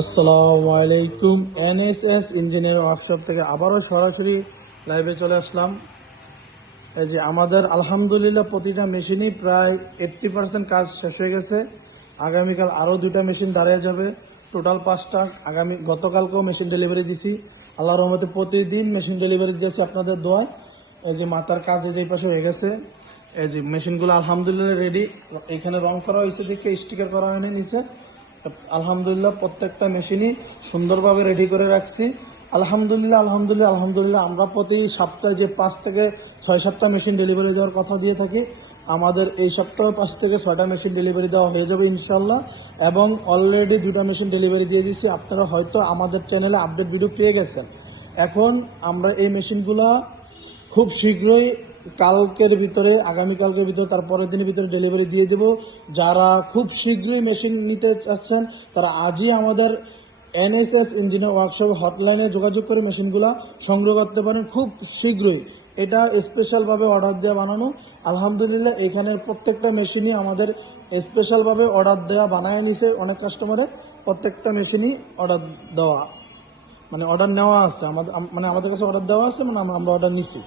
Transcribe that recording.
আসসালামু আলাইকুম। NSS engineer workshop থেকে আবারও সরাসরি লাইভে চলে আসলাম। এই যে আমাদের আলহামদুলিল্লাহ প্রতিটা মেশিনই প্রায় 80% কাজ শেষ হয়ে গেছে। আগামীকাল আরও 2টা মেশিন দাঁড়িয়ে যাবে, টোটাল 5টা। গতকালকেও মেশিন ডেলিভারি দিছি। আল্লাহর রহমতে প্রতিদিন মেশিন ডেলিভারি দিয়েছি আপনাদের দোয়ায়। এই যে মাথার কাজ এই পাশে হয়ে গেছে। এই যে মেশিনগুলো আলহামদুলিল্লাহ রেডি। এখানে রং করা হয়েছে, দিকে স্টিকার করা হয়নি নিচে। আলহামদুলিল্লাহ প্রত্যেকটা মেশিনই সুন্দরভাবে রেডি করে রাখছি। আলহামদুলিল্লাহ আমরা প্রতি সপ্তাহে যে 5 থেকে 6-7টা মেশিন ডেলিভারি দেওয়ার কথা দিয়ে থাকি, আমাদের এই সপ্তাহে 5 থেকে 6টা মেশিন ডেলিভারি দেওয়া হয়ে যাবে ইনশাল্লাহ। এবং অলরেডি 2টা মেশিন ডেলিভারি দিয়ে দিয়েছি। আপনারা হয়তো আমাদের চ্যানেলে আপডেট ভিডিও পেয়ে গেছেন। এখন আমরা এই মেশিনগুলা খুব শীঘ্রই কালকের ভিতরে, আগামীকালকের ভিতরে, তারপরের দিনের ভিতরে ডেলিভারি দিয়ে দেব। যারা খুব শীঘ্রই মেশিন নিতে চাচ্ছেন তারা আজই আমাদের এনএসএস ইঞ্জিনিয়ার ওয়ার্কশপ হটলাইনে যোগাযোগ করে মেশিনগুলো সংগ্রহ করতে পারেন খুব শীঘ্রই। এটা স্পেশালভাবে অর্ডার দেওয়া বানানো। আলহামদুলিল্লাহ এখানের প্রত্যেকটা মেশিনই আমাদের স্পেশালভাবে অর্ডার দেওয়া বানায় নিছে অনেক কাস্টমারের। প্রত্যেকটা মেশিনই অর্ডার দেওয়া, মানে অর্ডার নেওয়া আছে আমাদের, মানে আমাদের কাছে অর্ডার দেওয়া আছে, মানে আমরা অর্ডার নিছি।